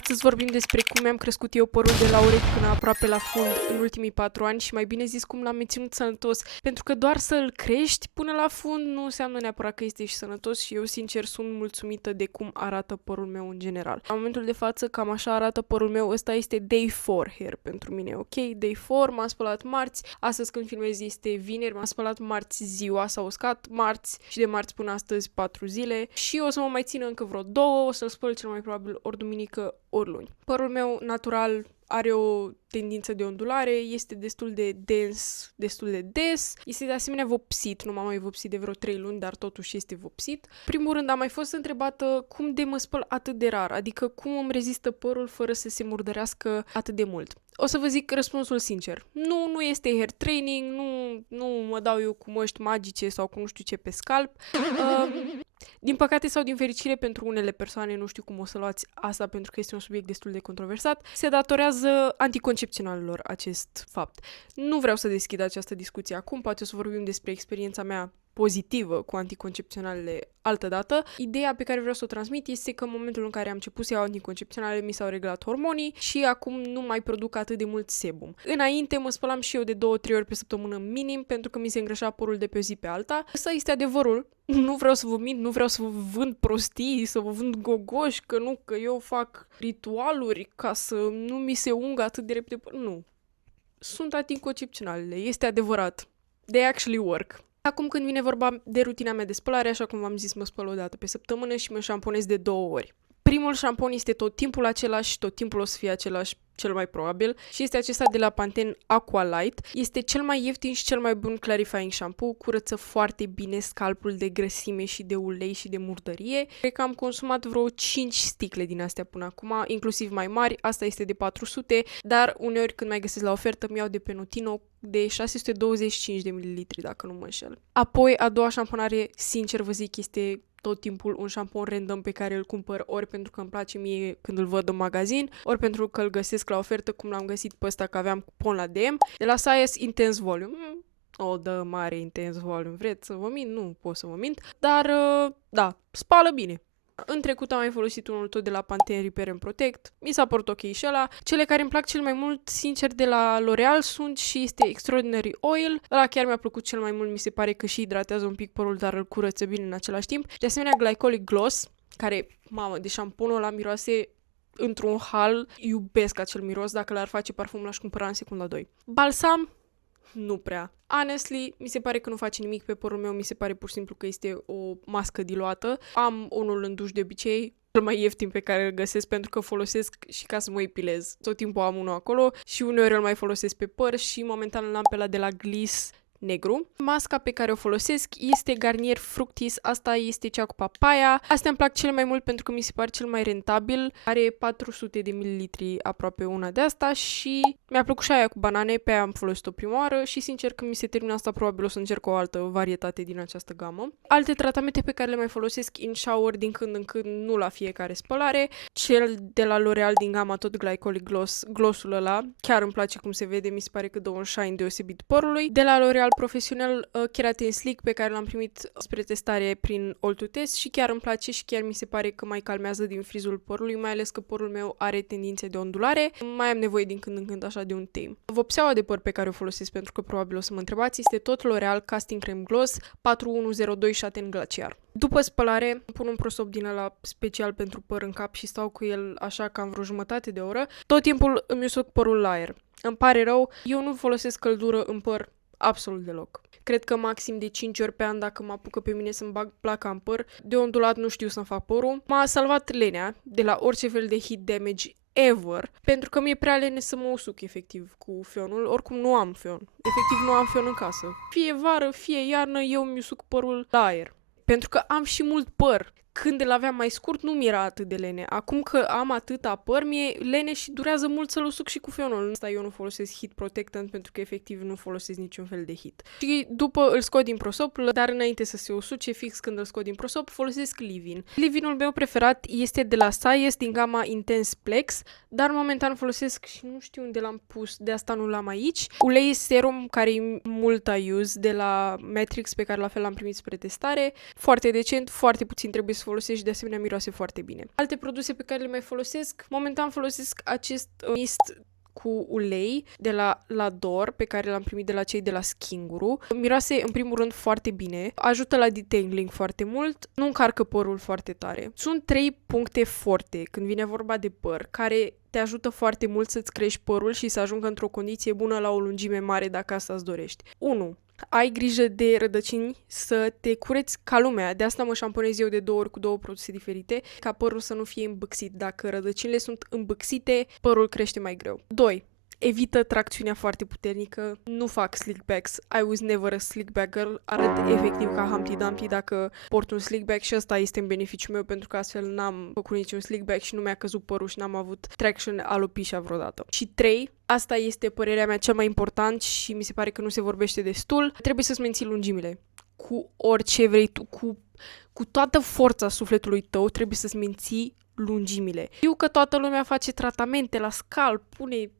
Astăzi vorbim despre cum mi-am crescut eu părul de la urechi până aproape la fund în ultimii 4 ani și mai bine zis cum l-am menținut sănătos, pentru că doar să-l crești până la fund nu înseamnă neapărat că este și sănătos și eu sincer sunt mulțumită de cum arată părul meu în general. La momentul de față cam așa arată părul meu, ăsta este day 4 hair pentru mine, ok? Day 4, m-am spălat marți, astăzi când filmez este vineri, m-am spălat marți ziua, s-a uscat marți și de marți până astăzi 4 zile și o să mă mai țină încă vreo 2, o să-l spăl cel mai probabil ori duminică, ori luni. Părul meu natural are o tendință de ondulare, este destul de dens, destul de des, este de asemenea vopsit, nu m-am mai vopsit de vreo 3 luni, dar totuși este vopsit. Primul rând am mai fost întrebată cum de mă spăl atât de rar, adică cum îmi rezistă părul fără să se murdărească atât de mult. O să vă zic răspunsul sincer. Nu este hair training, nu mă dau eu cu măști magice sau cu nu știu ce pe scalp. Din păcate sau din fericire pentru unele persoane, nu știu cum o să luați asta pentru că este un subiect destul de controversat, se datorează anticoncepționalelor acest fapt. Nu vreau să deschid această discuție acum, poate o să vorbim despre experiența mea pozitivă cu anticoncepționalele altădată. Ideea pe care vreau să o transmit este că în momentul în care am început să iau anticoncepționale mi s-au reglat hormonii și acum nu mai produc atât de mult sebum. Înainte mă spălam și eu de 2-3 ori pe săptămână minim pentru că mi se îngrășa părul de pe o zi pe alta. Asta este adevărul. Nu vreau să vă mint, nu vreau să vă vând prostii, să vă vând gogoși, că eu fac ritualuri ca să nu mi se ungă atât de repede. Nu. Sunt anticoncepționalele, este adevărat. They actually work. Acum când vine vorba de rutina mea de spălare, așa cum v-am zis, mă spăl o dată pe săptămână și mă șamponez de 2 ori. Primul șampon este tot timpul același și tot timpul o să fie același, cel mai probabil, și este acesta de la Pantene Aqua Light. Este cel mai ieftin și cel mai bun clarifying shampoo, curăță foarte bine scalpul de grăsime și de ulei și de murdărie. Cred că am consumat vreo 5 sticle din astea până acum, inclusiv mai mari, asta este de 400, dar uneori când mai găsesc la ofertă mi iau de pe Notino de 625 de mililitri, dacă nu mă înșel. Apoi, a doua șamponare, sincer vă zic, este tot timpul un șampon random pe care îl cumpăr ori pentru că îmi place mie când îl văd în magazin, ori pentru că îl găsesc la ofertă, cum l-am găsit pe ăsta că aveam cupon la DM, de la Science Intense Volume. O dă mare Intense Volume, vreți să vă mint? Nu pot să vă mint, dar da, spală bine. În trecut am mai folosit unul tot de la Pantene Repair and Protect, mi s-a părut ok și ăla. Cele care îmi plac cel mai mult, sincer, de la L'Oreal sunt și este Extraordinary Oil. Ăla chiar mi-a plăcut cel mai mult, mi se pare că și hidratează un pic părul, dar îl curăță bine în același timp. De asemenea, Glycolic Gloss, care, mamă, de șamponul ăla miroase într-un hal, iubesc acel miros, dacă l-ar face parfumul l-aș cumpăra în secunda 2. Balsam, nu prea. Honestly, mi se pare că nu face nimic pe părul meu, mi se pare pur și simplu că este o mască diluată. Am unul în duș de obicei, cel mai ieftin pe care îl găsesc pentru că folosesc și ca să mă epilez. Tot timpul am unul acolo și uneori îl mai folosesc pe păr și momentan îl am pe ăla de la Gliss negru. Masca pe care o folosesc este Garnier Fructis, asta este cea cu papaya. Astea îmi plac cel mai mult pentru că mi se pare cel mai rentabil. Are 400 de mililitri aproape una de asta și mi-a plăcut și aia cu banane, pe aia am folosit-o prima oară și sincer când mi se termină asta probabil o să încerc o altă varietate din această gamă. Alte tratamente pe care le mai folosesc in shower din când în când, nu la fiecare spălare. Cel de la L'Oreal din gama tot Glycolic Gloss, glossul ăla, chiar îmi place cum se vede, mi se pare că dă un shine deosebit părului. De la L'Oreal Professional Keratin Slick pe care l-am primit spre testare prin All to Test și chiar îmi place și chiar mi se pare că mai calmează din frizul părului, mai ales că părul meu are tendințe de ondulare. Mai am nevoie din când în când așa de un tame. Vopseaua de păr pe care o folosesc pentru că probabil o să mă întrebați este tot L'Oreal Casting Creme Gloss 4102 Satin Glaciar. După spălare pun un prosop din ăla special pentru păr în cap și stau cu el așa cam vreo jumătate de oră. Tot timpul îmi usuc părul la aer. Îmi pare rău, eu nu folosesc căldură în păr absolut deloc. Cred că maxim de 5 ori pe an dacă mă apucă pe mine să-mi bag placa în păr. De ondulat nu știu să-mi fac părul. M-a salvat lenea de la orice fel de heat damage ever, pentru că mi-e prea lene să mă usuc efectiv cu fionul. Oricum nu am fion. Efectiv nu am fion în casă. Fie vară, fie iarnă, eu mi usuc părul la aer. Pentru că am și mult păr. Când îl aveam mai scurt, nu mi-era atât de lene. Acum că am atâta păr, mi-e lene și durează mult să-l usuc și cu fionul. Asta eu nu folosesc heat protectant pentru că efectiv nu folosesc niciun fel de heat. Și după îl scot din prosop, dar înainte să se usuce, fix când îl scot din prosop, folosesc leave-in. Leave-inul meu preferat este de la Science din gama Intense Plex, dar momentan folosesc și nu știu unde l-am pus, de asta nu l-am aici. Ulei serum care e multi-use de la Matrix pe care la fel l-am primit spre testare. Foarte decent, foarte puțin trebuie să să folosești, de asemenea miroase foarte bine. Alte produse pe care le mai folosesc, momentan folosesc acest mist cu ulei de la Lador, pe care l-am primit de la cei de la Skinguru. Miroase în primul rând foarte bine, ajută la detangling foarte mult, nu încarcă părul foarte tare. Sunt 3 puncte forte când vine vorba de păr, care te ajută foarte mult să-ți crești părul și să ajungă într-o condiție bună la o lungime mare dacă asta îți dorești. 1. Ai grijă de rădăcini, să te cureți ca lumea. De asta mă șamponez eu de 2 ori cu 2 produse diferite, ca părul să nu fie îmbâxit. Dacă rădăcinile sunt îmbâxite, părul crește mai greu. 2. Evită tracțiunea foarte puternică. Nu fac slickbacks. I was never a slickback girl. Arăt efectiv ca Humpty Dumpty dacă port un slickback și ăsta este în beneficiul meu pentru că astfel n-am făcut niciun slickback și nu mi-a căzut părul și n-am avut traction alopecia vreodată. Și 3. Asta este părerea mea cea mai important și mi se pare că nu se vorbește destul. Trebuie să-ți menții lungimile. Cu orice vrei tu, cu toată forța sufletului tău trebuie să-ți menții lungimile. Știu că toată lumea face tratamente la scalp, pune 30.000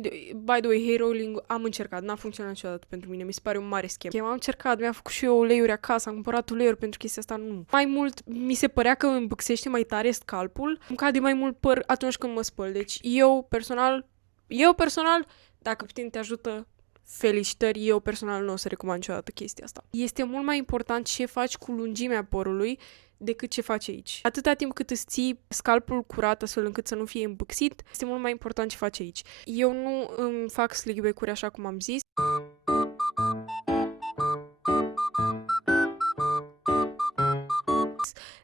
de... By the way, hair rolling am încercat, n-a funcționat niciodată pentru mine, mi se pare un mare schem. Am încercat, mi-am făcut și eu uleiuri acasă, am cumpărat uleiuri pentru chestia asta, nu. Mai mult, mi se părea că îmi îmbâxește mai tare scalpul, îmi cade mai mult păr atunci când mă spăl. Deci eu personal, dacă putem te ajută, felicitări, eu personal nu o să recomand niciodată chestia asta. Este mult mai important ce faci cu lungimea părului decât ce faci aici. Atâta timp cât îți ții scalpul curat astfel încât să nu fie îmbâxit, este mult mai important ce faci aici. Eu nu îmi fac slickback-uri așa cum am zis.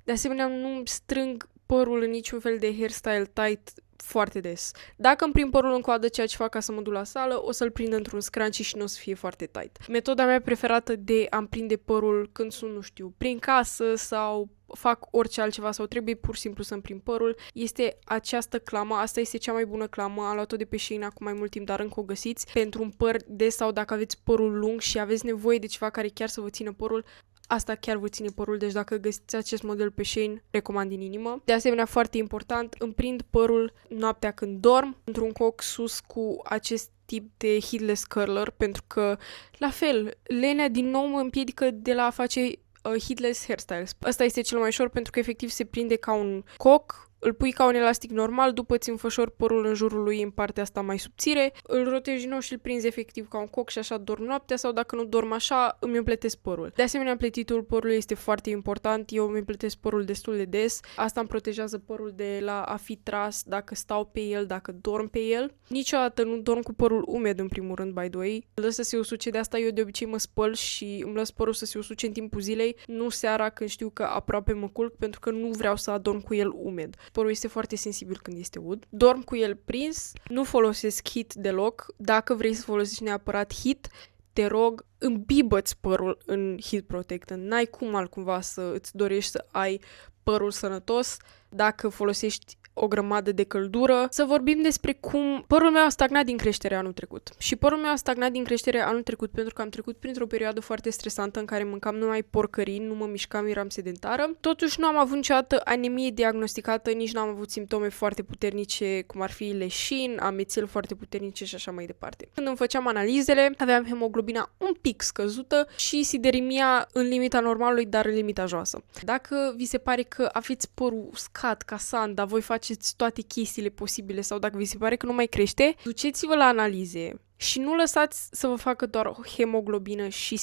De asemenea, nu strâng părul în niciun fel de hairstyle tight foarte des. Dacă îmi prind părul în coadă, ceea ce fac ca să mă duc la sală, o să-l prind într-un scrunchie și nu o să fie foarte tight. Metoda mea preferată de a-mi prinde părul când sunt, nu știu, prin casă sau fac orice altceva sau trebuie pur și simplu să-mi prind părul, este această clamă. Asta este cea mai bună clamă. Am luat-o de pe Shein acum mai mult timp, dar încă o găsiți. Pentru un păr des sau dacă aveți părul lung și aveți nevoie de ceva care chiar să vă țină părul, asta chiar vă ține părul, deci dacă găsiți acest model pe Shein, recomand din inimă. De asemenea, foarte important, îmi prind părul noaptea când dorm, într-un coc sus cu acest tip de heatless curler, pentru că, la fel, lenea din nou mă împiedică de la a face heatless hairstyles. Asta este cel mai ușor pentru că efectiv se prinde ca un coc, îl pui ca un elastic normal, după îți înfășori părul în jurul lui în partea asta mai subțire, îl rotezi din nou și îl prinzi efectiv ca un coc și așa dorm noaptea sau dacă nu dorm așa, îmi împletesc părul. De asemenea, împletitul părului este foarte important, eu îmi împletesc părul destul de des, asta îmi protejează părul de la a fi tras dacă stau pe el, dacă dorm pe el. Niciodată nu dorm cu părul umed în primul rând, by the way. Îl lăs să se usuce, de asta eu de obicei mă spăl și îmi lăs părul să se usuce în timpul zilei, nu seara când știu că aproape mă culc pentru că nu vreau să adorm cu el umed. Părul este foarte sensibil când este ud. Dorm cu el prins, nu folosesc hit deloc. Dacă vrei să folosești neapărat hit, te rog, îmbibă-ți părul în heat protectant. N-ai cum altcumva să îți dorești să ai părul sănătos dacă folosești o grămadă de căldură. Să vorbim despre cum părul meu a stagnat din creștere anul trecut. Și părul meu a stagnat din creștere anul trecut pentru că am trecut printr-o perioadă foarte stresantă în care mâncam numai porcării, nu mă mișcam, eram sedentară. Totuși nu am avut niciodată anemie diagnosticată, nici n-am avut simptome foarte puternice, cum ar fi leșin, amețeli foarte puternice și așa mai departe. Când îmi făceam analizele, aveam hemoglobina un pic scăzută și siderimia în limita normalului, dar în limita joasă. Dacă vi se pare că aveți părul uscat ca sand, dar voi faceți toate chestiile posibile sau dacă vi se pare că nu mai crește, duceți-vă la analize și nu lăsați să vă facă doar hemoglobină și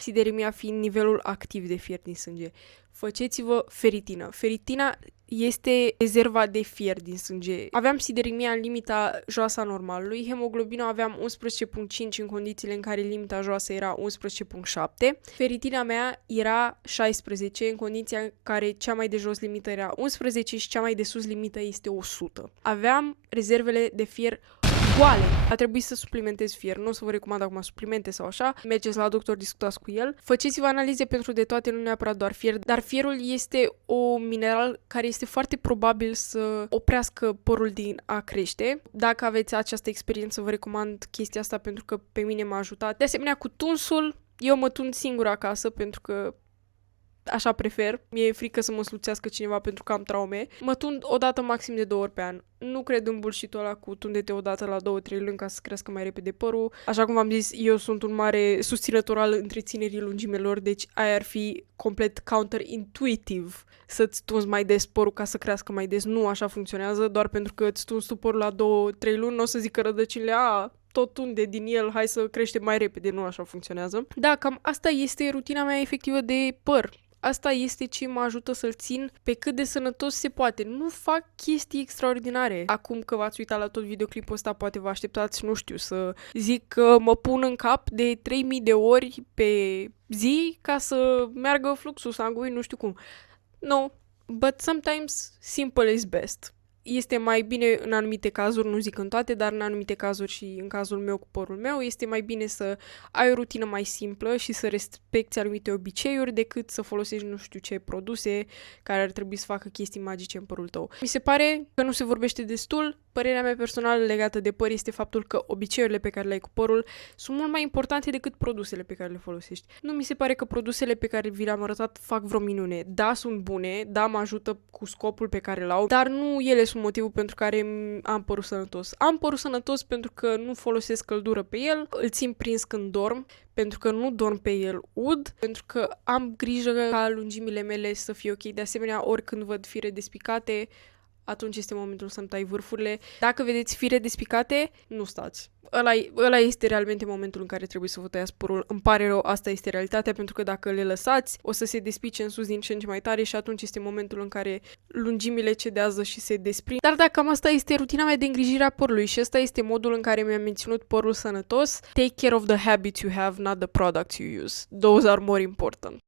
siderimia fiind nivelul activ de fier din sânge. Faceți-vă feritină. Feritina este rezerva de fier din sânge. Aveam siderimia în limita joasă a normalului, hemoglobina aveam 11.5 în condițiile în care limita joasă era 11.7. Feritina mea era 16 în condiția în care cea mai de jos limită era 11 și cea mai de sus limită este 100. Aveam rezervele de fier goale. A trebuit să suplimentez fier. Nu o să vă recomand acum suplimente sau așa. Mergeți la doctor, discutați cu el. Faceți-vă analize pentru de toate, nu neapărat doar fier. Dar fierul este o mineral care este foarte probabil să oprească părul din a crește. Dacă aveți această experiență, vă recomand chestia asta pentru că pe mine m-a ajutat. De asemenea, cu tunsul, eu mă tun singură acasă pentru că așa prefer. Mi-e frică să mă sluțească cineva pentru că am traume. Mă tund o dată maxim de 2 ori pe an. Nu cred în bullshit-ul ăla cu tunde-te o dată la 2-3 luni ca să crească mai repede părul. Așa cum v-am zis, eu sunt un mare susținător al întreținerii lungimelor, deci aia ar fi complet counterintuitiv să-ți tunzi mai des părul ca să crească mai des. Nu așa funcționează, doar pentru că îți tunzi tu părul la 2-3 luni, nu o să zică rădăcinile, tot unde din el, hai să crește mai repede. Nu așa funcționează. Da, cam asta este rutina mea efectivă de păr. Asta este ce mă ajută să-l țin pe cât de sănătos se poate. Nu fac chestii extraordinare. Acum că v-ați uitat la tot videoclipul ăsta, poate vă așteptați, nu știu, să zic că mă pun în cap de 3000 de ori pe zi ca să meargă fluxul sanguin, nu știu cum. No, but sometimes simple is best. Este mai bine în anumite cazuri, nu zic în toate, dar în anumite cazuri și în cazul meu cu părul meu, este mai bine să ai o rutină mai simplă și să respecti anumite obiceiuri decât să folosești nu știu ce produse care ar trebui să facă chestii magice în părul tău. Mi se pare că nu se vorbește destul. Părerea mea personală legată de păr este faptul că obiceiurile pe care le ai cu părul sunt mult mai importante decât produsele pe care le folosești. Nu mi se pare că produsele pe care vi le-am arătat fac vreo minune. Da, sunt bune, da, mă ajută cu scopul pe care l-au, dar nu ele sunt motivul pentru care am părul sănătos. Am părul sănătos pentru că nu folosesc căldură pe el, îl țin prins când dorm, pentru că nu dorm pe el ud, pentru că am grijă ca lungimile mele să fie ok. De asemenea, oricând văd fire despicate, atunci este momentul să-mi tai vârfurile. Dacă vedeți fire despicate, nu stați. Ăla este realmente momentul în care trebuie să vă tăiați părul. Îmi pare rău, asta este realitatea, pentru că dacă le lăsați, o să se despice în sus din ce în ce mai tare și atunci este momentul în care lungimile cedează și se desprind. Dar dacă asta este rutina mea de îngrijire a părului și ăsta este modul în care mi-am menținut părul sănătos, take care of the habits you have, not the products you use. Those are more important.